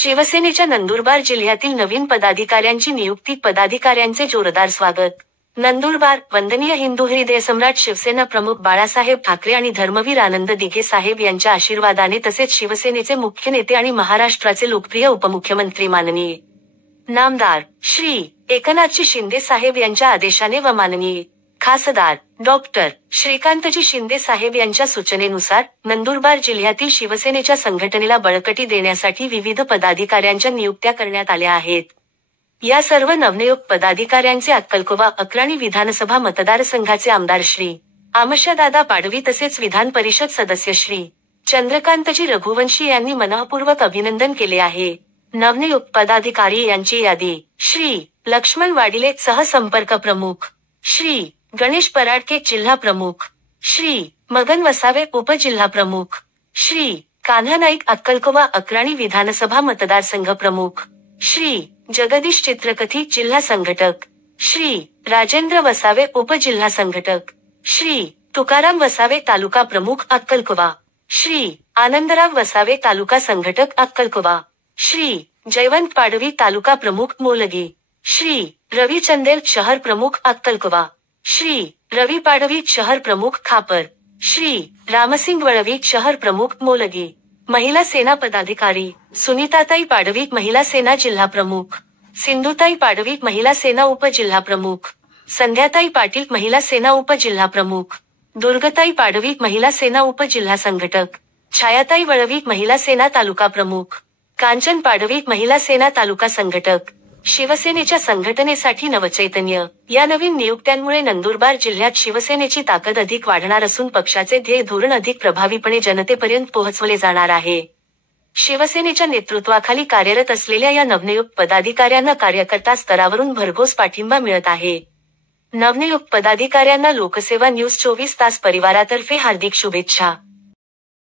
शिवसेनेच्या नंदुरबार जिल्ह्यातील नवीन पदाधिकाऱ्यांची नियुक्ती, पदाधिकाऱ्यांचे जोरदार स्वागत. नंदुरबार. वंदनीय हिंदू हृदयसम्राट शिवसेना प्रमुख बाळासाहेब ठाकरे आणि धर्मवीर आनंद दिघे साहेब यांच्या आशीर्वादाने तसेच शिवसेनेचे मुख्य नेते आणि महाराष्ट्राचे लोकप्रिय उपमुख्यमंत्री माननीय नामदार श्री एकनाथजी शिंदे साहेब यांच्या आदेशाने व माननीय खासदार डॉक्टर श्रीकांतजी शिंदे साहेब यांच्या सूचनेनुसार नंदुरबार जिल्ह्यातील शिवसेनेच्या संघटनेला बळकटी देण्यासाठी विविध पदाधिकाऱ्यांच्या नियुक्त्या करण्यात आल्या आहेत. या सर्व नवनियुक्त पदाधिकाऱ्यांचे अक्कलकोवा अक्राणी विधानसभा मतदारसंघाचे आमदार श्री आमशादादा पाडवी तसेच विधान परिषद सदस्य श्री चंद्रकांतजी रघुवंशी यांनी मनःपूर्वक अभिनंदन केले आहे. नवनियुक्त पदाधिकारी यांची यादी: श्री लक्ष्मण वाडिले सहसंपर्क प्रमुख, श्री गणेश पराडके जिल्हा प्रमुख, श्री मगन वसावे उपजिल्हा प्रमुख, श्री कान्हा नाईक अक्कलकोवा अक्राणी विधानसभा मतदारसंघ प्रमुख, श्री जगदीश चित्रकथी जिल्हा संघटक, श्री राजेंद्र वसावे उपजिल्हा संघटक, श्री तुकाराम वसावे तालुका प्रमुख अक्कलकोवा, श्री आनंदराव वसावे तालुका संघटक अक्कलकोवा, श्री जयवंत पाडवी तालुका प्रमुख मोलगी, श्री रवी चंदेल शहर प्रमुख अक्कलकोवा, श्री रवी पाडवी शहर प्रमुख खापर, श्री रामसिंग वळवी शहर प्रमुख मोलगी. महिला सेना पदाधिकारी: सुनीताताई पाडवी महिला सेना जिल्हा प्रमुख, सिंधुताई पाडवी महिला सेना उपजिल्हा प्रमुख, संध्याताई पाटील महिला सेना उपजिल्हा प्रमुख, दुर्गताई पाडवी महिला सेना उपजिल्हा संघटक, छायाताई वळवी महिला सेना तालुका प्रमुख, कांचन पाडवी महिला सेना तालुका संघटक. शिवसेनेच्या संघटनेसाठी नवचैतन्य. या नवीन नियुक्त्यांमुळे नंदुरबार जिल्ह्यात शिवसेनेची ताकद अधिक वाढणार असून पक्षाचे ध्येय धोरण अधिक प्रभावीपणे जनतेपर्यंत पोहोचवले जाणार आहे. शिवसेनेच्या नेतृत्वाखाली कार्यरत असलेल्या या नवनियुक्त पदाधिकाऱ्यांना कार्यकर्ता स्तरावरून भरघोस पाठिंबा मिळत आहे. नवनियुक्त पदाधिकाऱ्यांना लोकसेवा न्यूज 24 तास परिवारातर्फे हार्दिक शुभेच्छा.